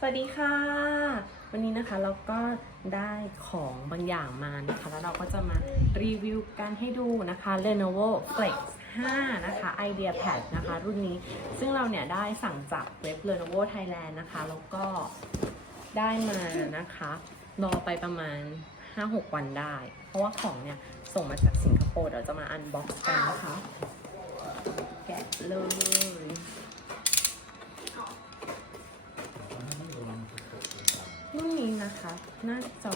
สวัสดีค่ะ วันนี้นะคะเราก็ได้ของบางอย่างมานะคะ แล้วเราก็จะมารีวิวกันให้ดูนะคะ Lenovo Flex 5 นะคะ Idea Pad นะคะ รุ่นนี้ซึ่งเราเนี่ยได้สั่งจากเว็บ Lenovo Thailand นะคะ แล้วก็ได้มานะคะรอไปประมาณ 5-6 วันได้ เพราะว่าของเนี่ยส่งมาจากสิงคโปร์เดี๋ยวจะมาอันบ็อกซ์กันนะคะ แกะเลย หน้าจอ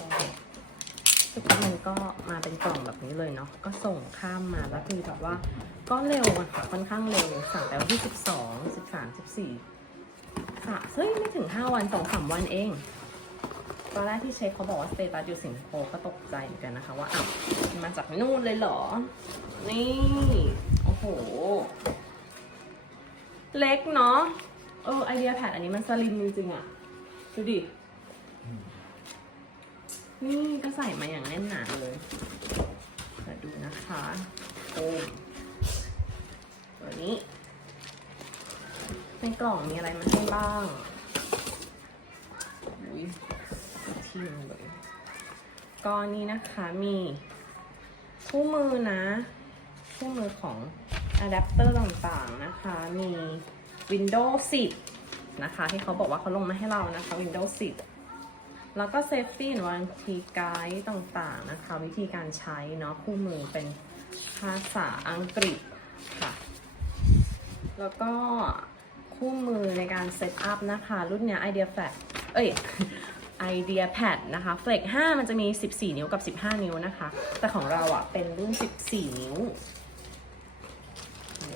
ทุกมันก็มาเป็นกล่องแบบนี้เลยเนาะ ก็ส่งข้ามมาแล้วคือแบบว่าก็เร็วอะค่ะค่อนข้างเร็ว สั่งไปวันที่12 13 14ค่ะเฮ้ยไม่ถึง5วัน2 3วันเอง ตอนแรกที่เช็คเขาบอกว่าสเตตัสอยู่สิงคโปร์ก็ตกใจเหมือนกันนะคะว่าอ้าวมันมาจากนู่นเลยเหรอ นี่ โอ้โห เล็กเนาะ เออไอเดียแพดอันนี้มันสลิมจริงๆอะดูดิ นี่ก็ใส่มาอย่างแน่นหนาเลยเดี๋ยวดูนะคะโอ้ตัวนี้ในกล่องมีอะไรมาให้บ้าง อุ้ยทีหนึงเลยก็นี่นะคะมีคู่มือนะ คู่มือของอะแดปเตอร์ต่างๆนะคะ มี Windows 10 นะคะ ที่เขาบอกว่าเขาลงมาให้เรานะคะ Windows 10 แล้วก็ Safety and Warranty Guide ต่างๆนะคะ วิธีการใช้เนาะคู่มือเป็นภาษาอังกฤษค่ะ แล้วก็คู่มือในการเซตอัพนะคะ รุ่นเนี้ย Idea Flat เอ้ย Idea Pad นะคะ Flex 5มันจะมี 14 นิ้วกับ 15 นิ้วนะคะ แต่ของเราอะเป็นรุ่น 14 นิ้ว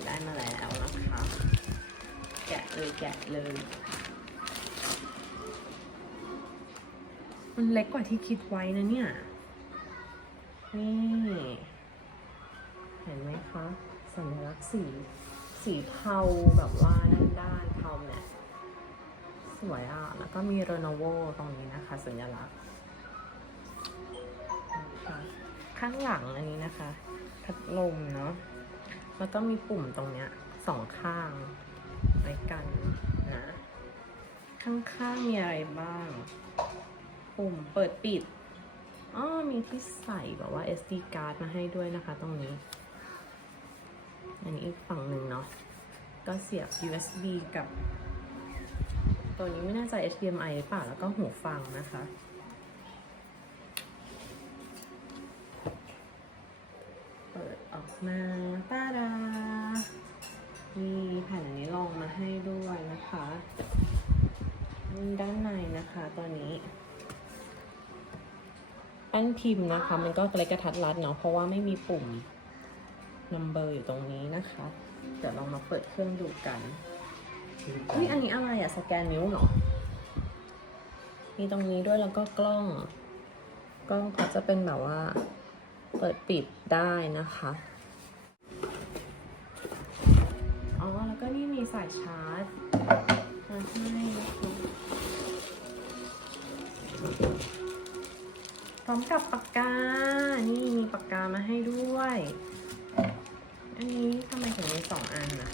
ได้มาแล้วนะคะ แกะเลยแกะเลย มันเล็กกว่าที่คิดไว้นะเนี่ย นี่ เห็นไหมคะ สัญลักษณ์สี สีเทาแบบว่าด้านด้านๆเทาเนี่ยสวยอะ แล้วก็มีเรโนโวตรงนี้นะคะ สัญลักษณ์ ข้างหลังอันนี้นะคะ พัดลมเนาะ แล้วก็มีปุ่มตรงเนี้ยสองข้างไว้กันนะ ข้างๆมีอะไรบ้าง ปุ่มเปิดปิดอ๋อมีที่ใส่แบบว่า SD card มาให้ด้วยนะคะตรงนี้ อันนี้อีกฝั่งหนึ่งเนาะ ก็เสียบ USB กับ ตัวนี้ไม่แน่ใจ HDMI หรือเปล่า แล้วก็หูฟังนะคะ เปิดออกมาตาดา มีแผ่นอันนี้ลองมาให้ด้วยนะคะ ด้านในนะคะตัวนี้ ป้นพิมพ์นะคะ มันก็เล็กกระทัดรัดเนาะเพราะว่าไม่มีปุ่ม number อยู่ตรงนี้นะคะ เดี๋ยวเรามาเปิดเครื่องดูกันอุ้ยอันนี้อะไรอะสแกนนิ้วเหรอมีตรงนี้ด้วยแล้วก็กล้อง กล้องเขาจะเป็นแบบว่าเปิดปิดได้นะคะอ๋อแล้วก็นี่มีสายชาร์จมาให้นะคะ พร้อมกับปากกา นี่มีปากกามาให้ด้วย อันนี้ทำไมถึงมีสองอันนะ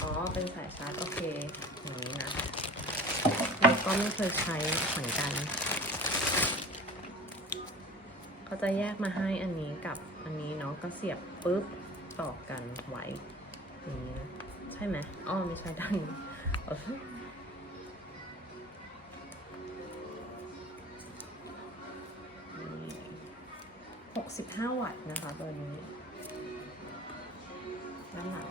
อ๋อ เป็นสายชาร์จโอเค อย่างนี้นะเราก็ไม่เคยใช้เหมือนกัน เขาจะแยกมาให้อันนี้กับอันนี้เนาะ ก็เสียบปุ๊บต่อกันไว้อย่างนี้นะ ใช่ไหม อ๋อ ไม่ใช่ด้านนี้ เออหกสิบห้าวัตต์นะคะตัวนี้ด้านหลัง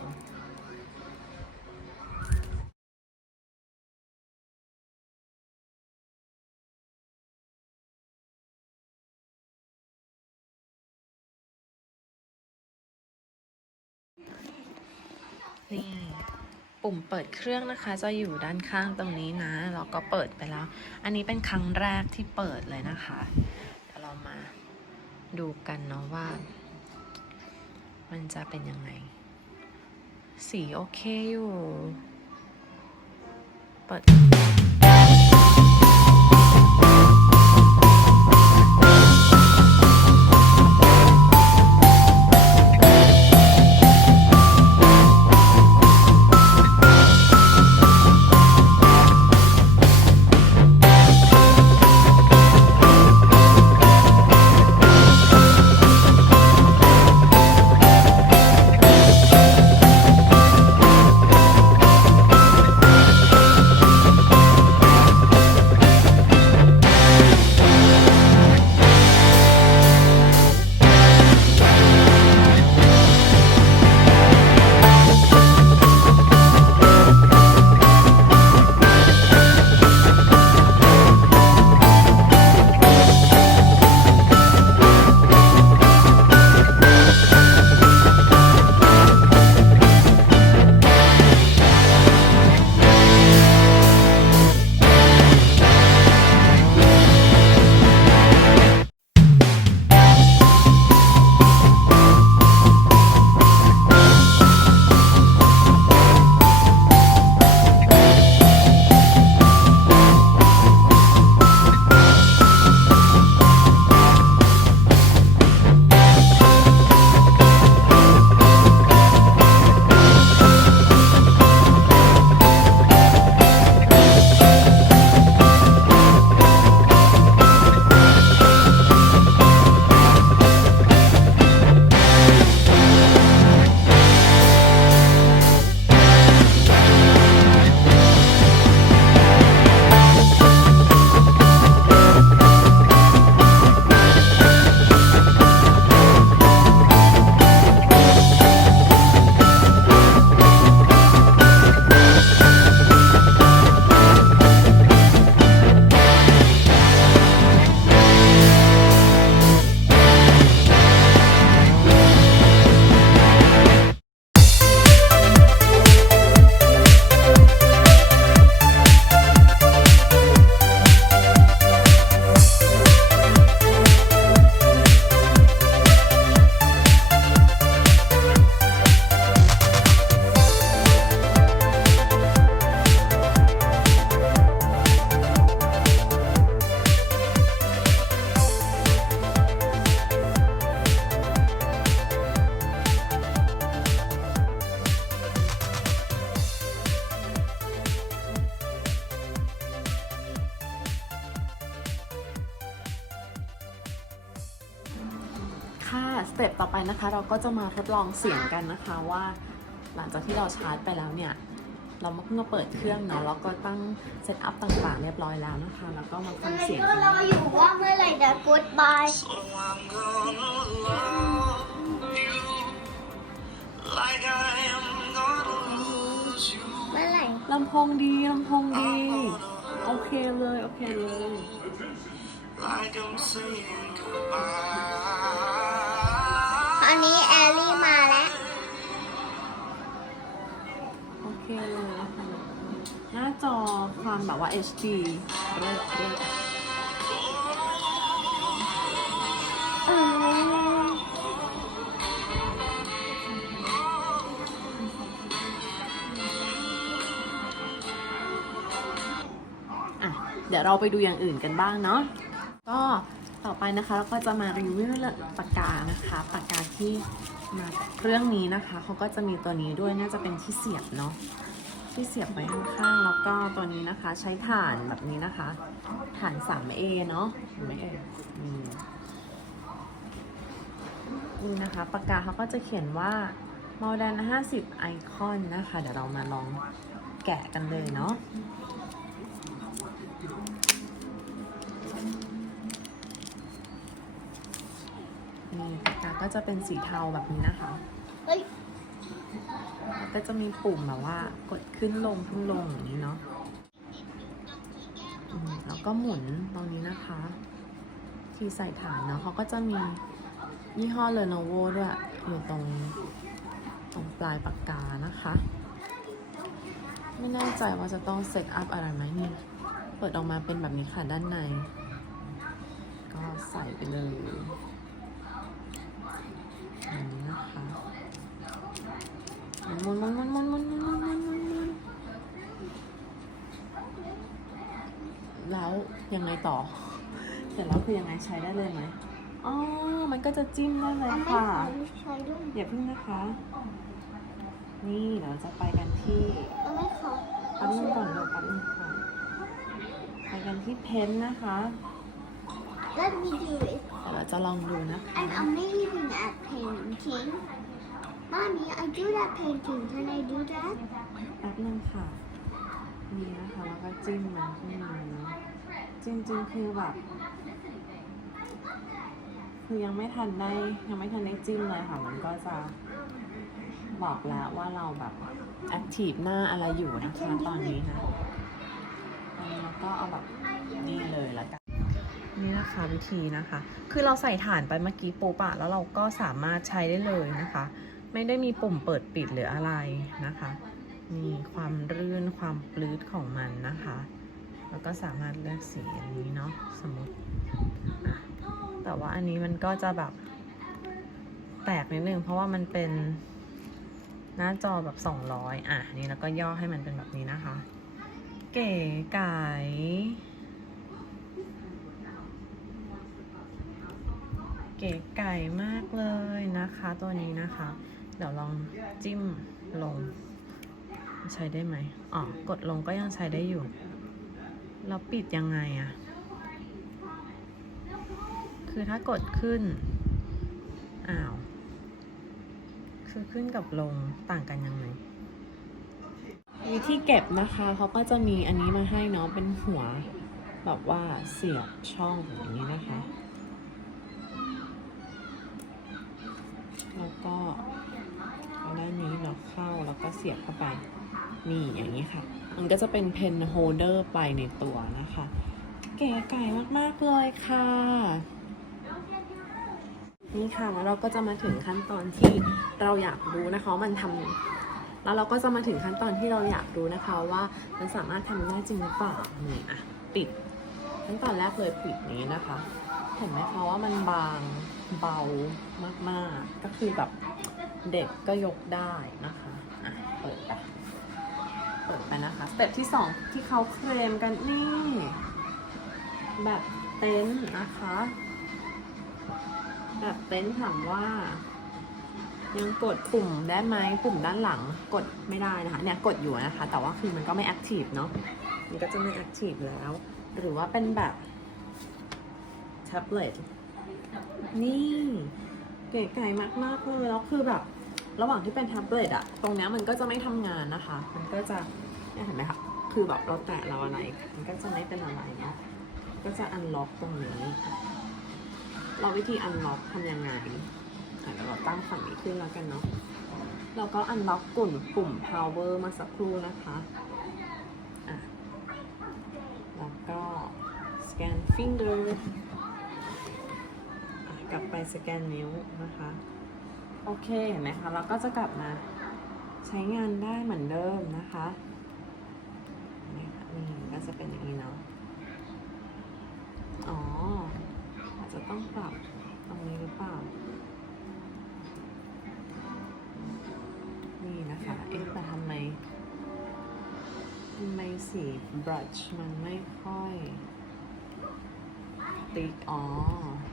นี่ปุ่มเปิดเครื่องนะคะ จะอยู่ด้านข้างตรงนี้นะ เราก็เปิดไปแล้ว อันนี้เป็นครั้งแรกที่เปิดเลยนะคะ เดี๋ยวเรามา ดูกันเนาะว่า มันจะเป็นยังไง สีโอเคอยู่ เปิด ค่ะสเต็ปต่อไปนะคะ เราก็จะมาทดลองเสียงกันนะคะว่า หลังจากที่เราชาร์จไปแล้วเนี่ย เราเพิ่งมาเปิดเครื่องเนาะแล้วก็ตั้งเซตอัพต่างๆ เรียบร้อยแล้วนะคะ แล้วก็มาฟังเสียงก็กันรออยู่ว่าเมื่อไหร่จะ goodbye So I'm gonna love you like I am gonna lose you. เมื่อไหร่ลำโพงดีลำโพงดีโอเคเลยโอเคเลย Like I'm saying goodbye. อันนี้แอลลี่มาแล้ว โอเคเลยนะคะหน้าจอความแบบว่า HD เลิศเลิศเอออะ เดี๋ยวเราไปดูอย่างอื่นกันบ้างเนาะก็ ต่อไปนะคะเราก็จะมารีวิวปากกานะคะปากกาที่มาเครื่องนี้นะคะเขาก็จะมีตัวนี้ด้วยน่าจะเป็นที่เสียบเนาะที่เสียบไว้ข้างๆแล้วก็ตัวนี้นะคะใช้ถ่านแบบนี้นะคะถ่าน 3A เนาะเห็นไหมเอ่ยนี่นะคะปากกาเขาก็จะเขียนว่า Modern 50 Icon นะคะ เดี๋ยวเรามาลองแกะกันเลยเนาะ กกาก็จะเป็นสีเทาแบบนี้นะคะเฮ้ยแล้วก็จะมีปุ่มแบบว่ากดขึ้นลงขึ้นลงอย่างนี้เนาะอืมแล้วก็หมุนตรงนี้นะคะ ที่ใส่ฐานเนาะเขาก็จะมียี่ห้อ Lenovo ด้วย อยู่ตรงตรงปลายปากกานะคะ ไม่แน่ใจว่าจะต้องเซตอัพอะไรไหมนี่เปิดออกมาเป็นแบบนี้ค่ะด้านใน ก็ใส่ไปเลยอย่างนี้นะคะ หมุนหมุนหมุนหมุนหมุนหมุนหมุนหมุนหมุนหมุนแล้วยังไงต่อ เสร็จแล้วคือยังไงใช้ได้เลยไหมอ๋อ มันก็จะจิ้มได้เลยค่ะ ใช้ด้วยอย่าเพิ่งนะคะ นี่เดี๋ยวจะไปกันที่อันไม่เคยแปั๊บนึงก่อนเดี๋ยวปั๊บนึงค่ะไปกันที่เพนท์นะคะ Let me do it เดี๋ยวเราจะลองดูนะคะ I'm amazing at painting Mommy I do that painting can I do that แป๊บนึงค่ะ นี่นะคะ แล้วก็จิ้มมันขึ้นมาเนาะจริงๆคือแบบ คือยังไม่ทันได้ยังไม่ทันได้จิ้มเลยค่ะ มันก็จะบอกแล้วว่าเราแบบแอคทีฟหน้าอะไรอยู่นะคะตอนนี้นะตอนนี้เราก็เอาแบบนี่เลยล้วกันนี่นะคะวิธีนะคะ คือเราใส่ถ่านไปเมื่อกี้ปุ๊บอะแล้วเราก็สามารถใช้ได้เลยนะคะ ไม่ได้มีปุ่มเปิดปิดหรืออะไรนะคะ มีความรื่นความปลื้ดของมันนะคะ แล้วก็สามารถเลือกสีอันนี้เนาะสมมติแต่ว่าอันนี้มันก็จะแบบแตกนิดนึงเพราะว่ามันเป็นหน้าจอแบบ 200 อะนี่แล้วก็ย่อให้มันเป็นแบบนี้นะคะ เก๋ไก๋เก๋ไก่มากเลยนะคะตัวนี้นะคะ เดี๋ยวลองจิ้มลง ใช้ได้ไหมอ๋อกดลงก็ยังใช้ได้อยู่ แล้วปิดยังไงอะคือถ้ากดขึ้น อ้าว คือขึ้นกับลงต่างกันยังไงมีที่เก็บนะคะเขาก็จะมีอันนี้มาให้เนาะเป็นหัว แบบว่าเสียบช่องอย่างนี้นะคะ แล้วก็ เข้าแล้วก็เสียบเข้าไป นี่อย่างนี้ค่ะ มันก็จะเป็นเพนโฮเดอร์ไปในตัวนะคะ เก๋ไก่มาก ๆ เลยค่ะ นี่ค่ะ แล้วเราก็จะมาถึงขั้นตอนที่เราอยากรู้นะคะมันทำแล้วเราก็จะมาถึงขั้นตอนที่เราอยากรู้นะคะว่ามันสามารถทำได้จริงหรือเปล่านี่อะปิดขั้นตอนแรกเลยปิดนี้นะคะ เห็นไหมคะว่ามันบางเบามากๆ ก็คือแบบ เด็กก็ยกได้นะคะอะเปิดไปเปิดไปนะคะสเต็ปที่สองที่เขาเคลมกันนี่ แบบเต็นท์นะคะ แบบเต็นท์ถามว่า ยังกดปุ่มได้ไหมปุ่มด้านหลังกดไม่ได้นะคะ เนี่ยกดอยู่นะคะ แต่ว่าคือมันก็ไม่แอคทีฟเนาะมันก็จะไม่แอคทีฟแล้ว หรือว่าเป็นแบบแท็บเล็ตนี่เก๋ไก่มากๆเลยแล้วคือแบบ ระหว่างที่เป็นแท็บเล็ตอะตรงนี้มันก็จะไม่ทำงานนะคะ มันก็จะเนี่ยเห็นไหมคะคือแบบเราแตะเราอะไร มันก็จะไม่เป็นอะไรเนาะก็จะอันล็อกตรงนี้ เราวิธีอันล็อกทำยังไงเดี๋ยวเราตั้งฝั่งนี้ขึ้นแล้วกันเนาะเราก็อันล็อกปุ่มปุ่ม power มาสักครู่นะคะอะแล้วก็สแกน finger กลับไปสแกนนิ้วนะคะ โอเคเห็นไหมคะเราก็จะกลับมาใช้งานได้เหมือนเดิมนะคะเห็นไหมคะนี่ก็จะเป็นอย่างนี้เนาะอ๋ออาจจะต้องปรับตรงนี้หรือเปล่า นี่นะคะ เอ๊ะแต่ทำไมทำไมสีบรัชมันไม่ค่อย ติ๊กอ๋อ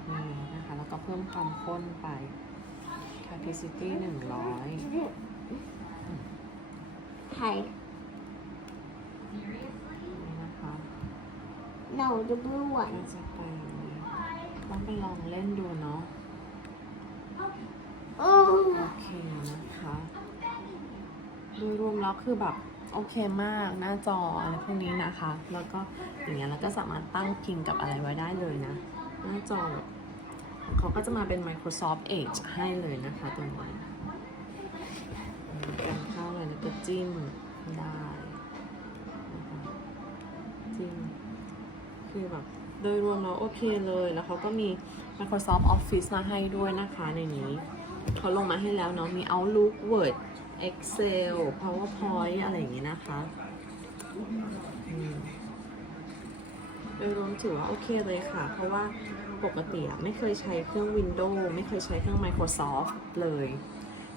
นี่นะคะ แล้วก็เพิ่มความข้นไป capacity หนึ่งร้อย Hi. นี่นะคะ No, the blue ก็ one. จะไปอย่างนี้ต้องไปลองเล่นดูเนาะโอ Oh. เคนะคะ โดยรวมแล้วคือแบบโอเคมากหน้าจออะไรพวกนี้นะคะ แล้วก็อย่างเงี้ยแล้วก็สามารถตั้งพิงกับอะไรไว้ได้เลยนะ หน้าจอ เขาก็จะมาเป็น Microsoft Edge ให้เลยนะคะตัวนี้การเข้าเลยแล้วก็จิ้มได้จิ้มคือแบบโดยรวมแล้วโอเคเลย แล้วเขาก็มี Microsoft Office มาให้ด้วยนะคะในนี้เขาลงมาให้แล้วเนาะ มี Outlook Word Excel PowerPoint อะไรอย่างงี้นะคะโดยรวมถือว่าโอเคเลยค่ะ เพราะว่า ปกติอะไม่เคยใช้เครื่อง Windows ไม่เคยใช้เครื่อง Microsoft เลย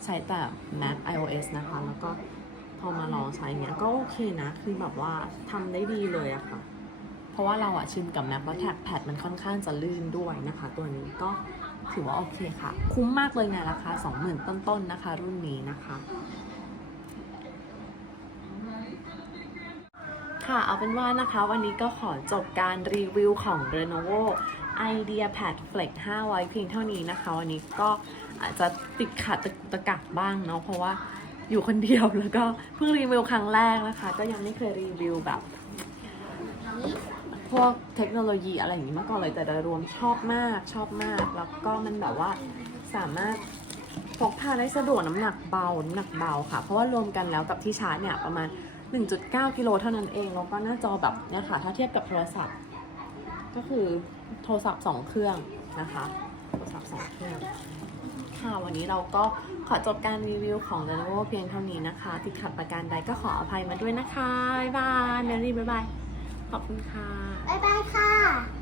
ใช้แต่ Mac iOS นะคะ แล้วก็พอมาลองใช้เนี้ยก็โอเคนะ คือแบบว่าทำได้ดีเลยอะค่ะ เพราะว่าเราอะชินกับ Mac แล้วแท็บแพดมันค่อนข้างจะลื่นด้วยนะคะ ตัวนี้ก็ถือว่าโอเคค่ะ คุ้มมากเลยในราคา 20,000 ต้นๆนะคะ รุ่นนี้นะคะค่ะเอาเป็นว่านะคะวันนี้ก็ขอจบการรีวิวของ Lenovo IdeaPad Flex 5ไว้เพียงเท่านี้นะคะ วันนี้ก็อาจจะติดขัดตะตะกักบ้างเนาะเพราะว่าอยู่คนเดียวแล้วก็เพิ่งรีวิวครั้งแรกนะคะ ก็ยังไม่เคยรีวิวแบบพวกเทคโนโลยีอะไรอย่างนี้มาก่อนเลยแต่โดยรวมชอบมากชอบมาก แล้วก็มันแบบว่าสามารถพกพาได้สะดวกน้ำหนักเบา น้ำหนักเบาค่ะ เพราะว่ารวมกันแล้วกับที่ชาร์จเนี่ยประมาณ 1.9 กิโลเท่านั้นเอง แล้วก็หน้าจอแบบเนี่ยค่ะ ถ้าเทียบกับโทรศัพท์ ก็คือ โทรศัพท์2เครื่องนะคะโทรศัพท์2เครื่องค่ะวันนี้เราก็ขอจบการรีวิวของ Lenovo เพียงเท่านี้นะคะ ติดขัดประการใดก็ขออภัยมาด้วยนะคะ บ๊ายบายเมรี่บ๊ายบาย ขอบคุณค่ะ Bye bye, car.